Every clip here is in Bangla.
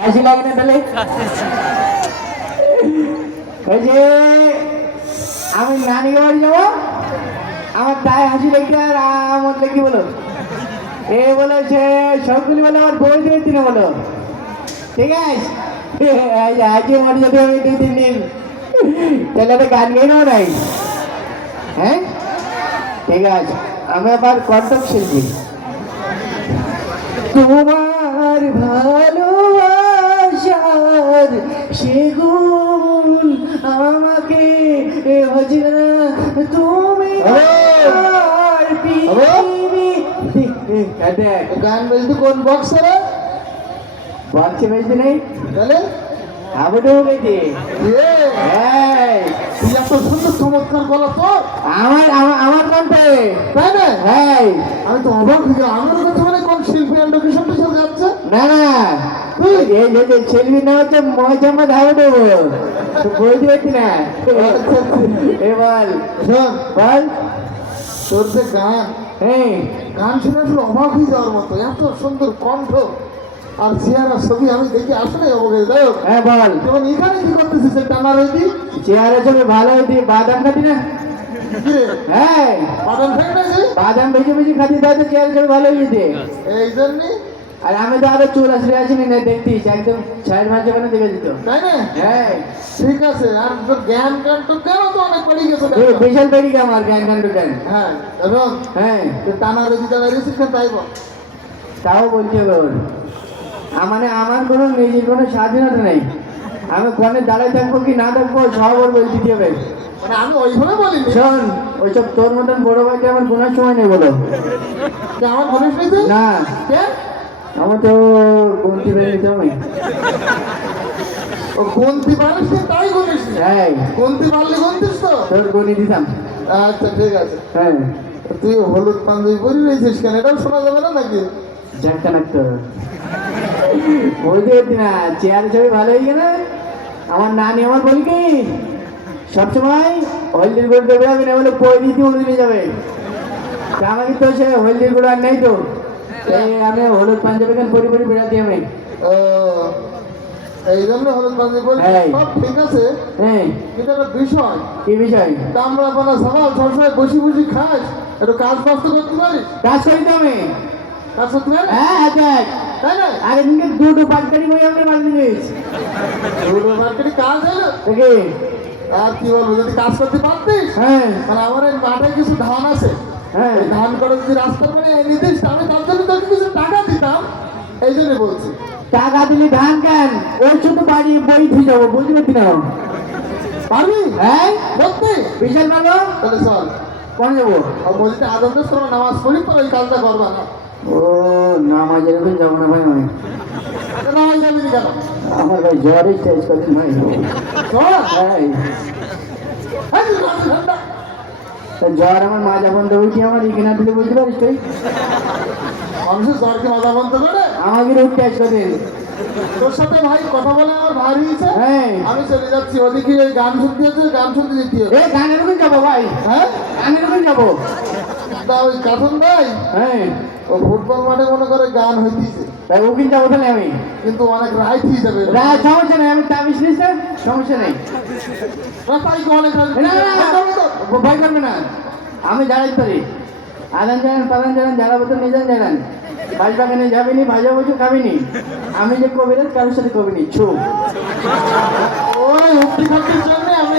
হাসি লাগে না তাহলে? ওই যে আমি নানিকে বাড়ি যাবো, আমার তাই হাসি লেগে আর আমার লেগে বলো এ বলেছে সবগুলি বলে আমার বই দিয়ে দিনে বলো, ঠিক আছে? আজকে মরে যেতে হবে 2-3 দিন, তাহলে একটা গান গেয়ে নেবো নাই? হ্যাঁ ঠিক আছে, আমি আবার কন্টক শিল্পী। তোমার ভালোবাসার সেগুন আমাকে হজরা তুমি গান বলতে কোন বক্স রে? বলছে বেশি নেই তাহলে আবুটু গেছে। তুই এত সুন্দর চমৎকার গলা তোর, আমার আমার নামটা তাই না? হ্যাঁ আমি তো অবাক হয়ে গেলাম। আমার কথা মানে কোন শিল্পী লোকেশন টোকেশন যাচ্ছে না না, এই যে ছেলবি না হচ্ছে মহাজামাত হাবুটু, তো বলতে পারছি না। এ বল শোন, বল। তোর যে গান, হ্যাঁ গান শুনে আসলে অবাক হয়ে যাওয়ার মতো, এত সুন্দর কণ্ঠ আর চেহারা ছবি আমি দেখি আসলে অবাক হয়ে যাই হোক। হ্যাঁ বল। যেমন এখানে কি করতেছিস টানা রয়েছি? চেহারা ছবি ভালো হয়েছে, বাদাম খাতি না? হ্যাঁ বাদাম খাই না যে? বাদাম বেশি বেশি খাতি, তাই তো চেহারা ছবি ভালো হয়েছে। এই জন্যে আর আমি তো আরো চুল আসলে আসিনি না, দেখতিস একদম 4 মাস ওখানে দেখে দিত। তাই না? হ্যাঁ ঠিক আছে। আর তোর জ্ঞান গান তো কেন তো অনেক পড়ে গেছে। বিশাল বেড়ি আমার জ্ঞান গান ঢুকেন। হ্যাঁ এবং হ্যাঁ টানা রয়েছি টানা রয়েছি তাই বল। তাও বলতে হবে ওর, মানে আমার কোনো নিজের কোনো স্বাধীনতা নেই, আমি কোনে দাঁড়ায় থাকবো কি না থাকবো সব ওর বলে দিতে হবে। মানে আমি ওইভাবে বলি শোন, ওইসব তোর মতন বড় ভাইকে আমার গোনার সময় নেই বলো। যে আমার গণেশ রয়েছে না কেন? আমার তো গন্তি বেড়ে দিতে হবে। ও গন্তি পারিস তাই গণেশ? হ্যাঁ গন্তি পারলে গন্তিস তো? তোর গনি দিতাম। আচ্ছা ঠিক আছে। হ্যাঁ তুই হলুদ পাঞ্জাবি পরে রয়েছিস কেন? এটাও শোনা যাবে না নাকি? ঝাঁকা নাকতো বলতে পারছি না, চেয়ার ছবি ভালো হয়ে গেলে আমার নানি আমার বলি কি সবসময় হলদির গুঁড়ো দেবে যাবে না বলে পয় দিতে উড়ে দিয়ে যাবে, তা আমাকে তো সে হলদির গুঁড়ো আর নেই তো, এই আমি হলুদ পাঞ্জাবি খান পরি পরি বেড়াতে আমি। ও এই জন্য হলুদ পাঞ্জাবি পরে হ্যাঁ। সব ঠিক আছে, হ্যাঁ কিন্তু একটা বিষয় কি বিষয়? কামড়া পানা সবাই সবসময় বসে বসে খাস, একটু কাজ বাজ তো করতে পারিস? কাজ করি তো আমি। কাজ করতে পারিস হ্যাঁ দেখ, তাই না? আগে দিনকে দুটো পাটকারি বই আমরা বানিয়ে দিয়েছি মার্কেটে কাজ হলো দেখি। আর কি বলবো, যদি কাজ করতে পারতিস হ্যাঁ মানে আমার এই মাঠে কিছু ধান আছে, হ্যাঁ এই ধান করে যদি রাস্তার মানে নিতিস আমি তার জন্য তোকে কিছু টাকা দিতাম, এই জন্য বলছি। টাকা দিলে ধান কেন, ওই শুধু বাড়ি বই ধুয়ে যাবো, বুঝতে পারছি না। পারবি? হ্যাঁ সত্যি? বিশাল ভালো। তাহলে চল কোন যাবো? আর বলতে আদমদের সময় নামাজ পড়ি তো ওই কাজটা করবা না। ও নামাজের এখন যাবো না ভাই, আমি নামাজ যাবি না কেন? আমার ভাই জ্বরই শেষ করছি ভাই। চল। হ্যাঁ এই যে রাতে ঠান্ডা। তা জ্বর আমার মাজা বন্ধ হয়েছে, আমার এখানে দিলে বুঝতে পারিস তুই? মানুষের জ্বরকে মজা বন্ধ করে আমাকে রোগ টেস্ট করে। তোর সাথে ভাই কথা বলে আমার ভারী হয়েছে, হ্যাঁ আমি চলে যাচ্ছি ওদিকে, ওই গান শুনতে হচ্ছে, গান শুনতে যেতে হবে। এ গানের ওখানে যাবো ভাই, হ্যাঁ গানের ওখানে যাবো। তা ওই কাঠন ভাই হ্যাঁ ও ফুটবল মাঠে মনে করে গান হইতেছে, তাই ওখানে যাবো তাহলে আমি। কিন্তু অনেক রাইট হয়ে যাবে। সমস্যা নেই, আমি তাবিজ নিস, সমস্যা নেই। তাই তো অনেক রাইট। না, না, না, ভয় করবে না, আমি দাঁড়াইতে পারি। আদান জানান পাদান জানান যারা বলতে নিজান জানান, বাজ বাগানে যাবিনি, ভাজা বসে খাবিনি, আমি যে কবিরাজ কারোর সাথে কবিনি ছু। ওই উক্তি খাতির জন্য আমি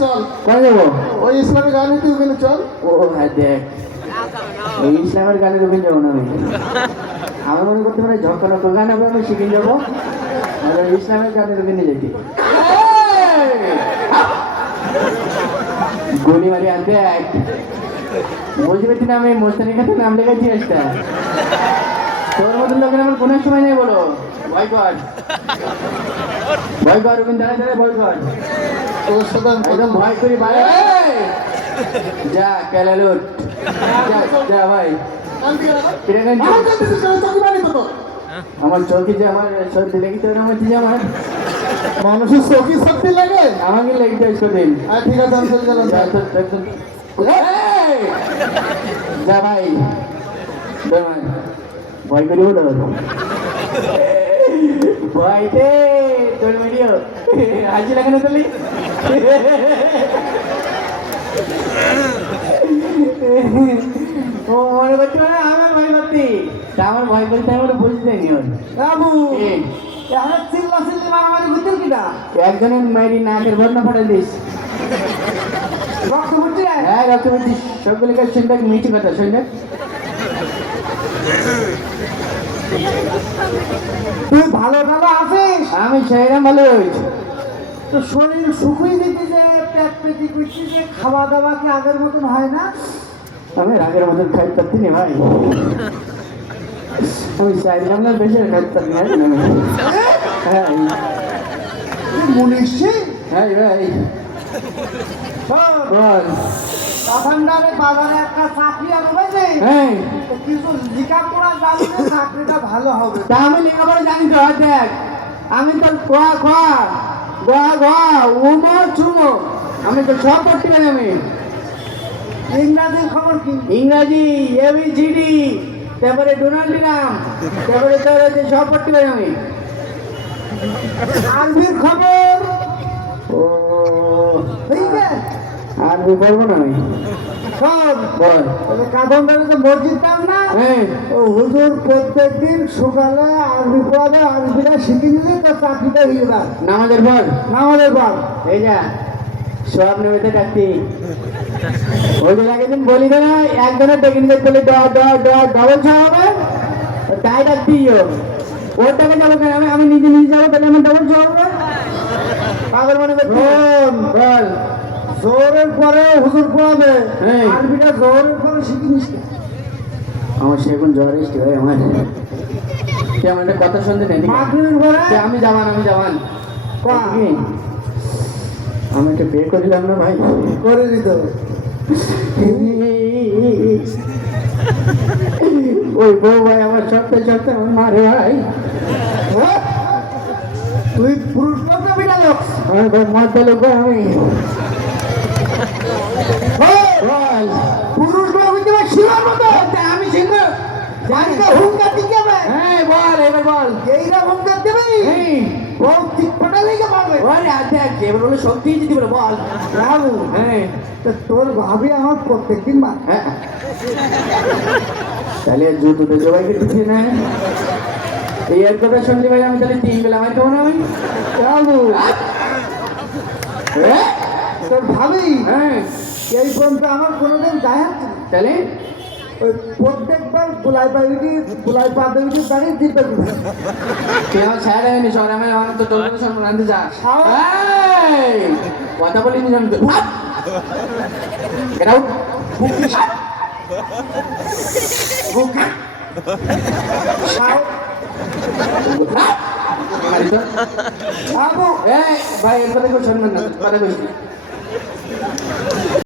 চল কোন যাবো? ওই ইসলামী গান হইতে ওখানে চল। ও হ্যাঁ দেখ, এই ইসলামের গানের ওখানে যাবো না আমি। আমার মনে করতে পারে ঝক্কানো গান হবে, আমি শিখে যাবো, আর ওই ইসলামের গানের ওখানে যেতে গুলি মারি আনতে এক বলতে পারছি না, আমি মোস্তানি খাতে নাম লেখাচ্ছি একটা। তোর মতন লোকের আমার কোনো সময় নেই বলো, ভয় কর ভয় কর, ওখানে দাঁড়ায় দাঁড়ায় ভয় কর, তোর সাথে আমি একদম ভয় করি বাইরে। যা ক্যালালুট, যা ভাই। আমার চৌকি যে আমার সর্দি লেগেছে, আমার যে আমার মানুষের চৌকি সত্যি লাগে, আমাকে লেগতে আসতে দিন। ঠিক আছে আমি চলে গেলাম। যা ভাই, ভয় করি বলো। ভয়তে তোর ভিডিও হাসি লাগানো তুলি ও মনে করছি মানে আমার ভয় করতি তা আমার ভয় করতে আমার বুঝতে নি বাবু এই, এখন চিল্লা চিল্লি মারামারি বুঝতেন কিনা একজনের মাইরি নাকের বর্ণ ফাটাই দিস রক্ত বুঝছি হ্যাঁ রক্ত বলছিস সবগুলি কাজ শুনতে মিষ্টি কথা শুনতে তুই ভালো ভালো আছিস আমি সেইরকম ভালো হয়েছি তো শরীর শুকুই দিতে যে পেট পেটি করছি যে খাওয়া দাওয়া কি আগের মতন হয় না আমি রাগের মতন খাইতে পারতি না ভাই আমি চাইলাম না বেশি খাইতে পারতি না হ্যাঁ তুই মুনিশি হ্যাঁ ভাই বল তখনকারে বাজারে একটা চাকরি আসবে যে হ্যাঁ তো কিছু লেখাপড়া জানলে চাকরিটা ভালো হবে তা আমি লেখাপড়া জানি তো হয় দেখ আমি তো খোয়া খোয়া গোয়া গোয়া উমো চুমো আমি তো সব পড়তে পারি আমি ইংরাজির খবর কি ইংরাজি এবিসিডি তারপরে ডোনাল্ড ট্রাম্প তারপরে তোর হচ্ছে সব পড়তে পারি আমি আরবির খবর ও ঠিক আছে আরবি পড়বো না আমি সব বল কাঁথনদারে তো মসজিদ পান না হ্যাঁ ও হুজুর প্রত্যেকদিন সকালে আরবি পড়াবে আরবিটা শিখে নিলে তো চাকরিটা হয়ে যাবে নামাজের পর আমাদের বাপ এই যা সব নেমেতে ডাকতি ওই যে আগের দিন বলি না একজনের টেকনিক্যাল বলে ডবল ছ হবে তাই ডাকতি ওর টাকা যাবো কেন আমি নিজে নিজে যাবো তাহলে আমার ডবল ছ হবে পাগল মনে করছি বল জোরের পরে হুজুর পড়াবে হ্যাঁ। আরবিটা জোরের পরে শিখে নিস আমার সেগুন জ্বর এসছে ভাই আমার তুই আমার একটা কথা শুনতে নেই মাগরিবের পরে আমি যাবান কোয়া? কি? আমি একটা বিয়ে করিলাম না ভাই করে দিতে হবে ওই বউ ভাই আমার সপ্তাহে সপ্তাহে আমার মারে ভাই হ্যাঁ? তুই পুরুষ লোক না বিনা লোক আমার ভাই মরতে লোক ভাই আমি বল পুরুষ লোক হইতে পারে শিলার মতো আমি সিংহ বাড়িতে হুঙ্কার দিকে হবে হ্যাঁ বল এবার বল এইরা হুঙ্কার দেবে এই ও ঠিক পাটা লেগে পারবে ওরে আচ্ছা এবার বলে শক্তি দিতে বলে বল বাবু হ্যাঁ তো তোর ভাবি আমার প্রত্যেকদিন মা হ্যাঁ তাহলে জুতোতে সবাইকে দিচ্ছে না এই এক কথা শুনলি ভাই আমি তাহলে 3 বেলা আমার কেমন আমি বাবু হ্যাঁ তোর ভাবি হ্যাঁ এই পর্যন্ত আমার কোনোদিন গায়ে হাত দিল না। তাহলে ওই প্রত্যেকবার গুলাই পা দেবি দাঁড়িয়ে দিতে তুই আমার ছায়া দেয়নি শহরে আমার তো তোর কথা শুনবো রাঁধতে যাস এই, কথা বলিনি জানতো Get out! বাবু এই ভাই এর কথা কেউ শুনবেন না কথা কইছি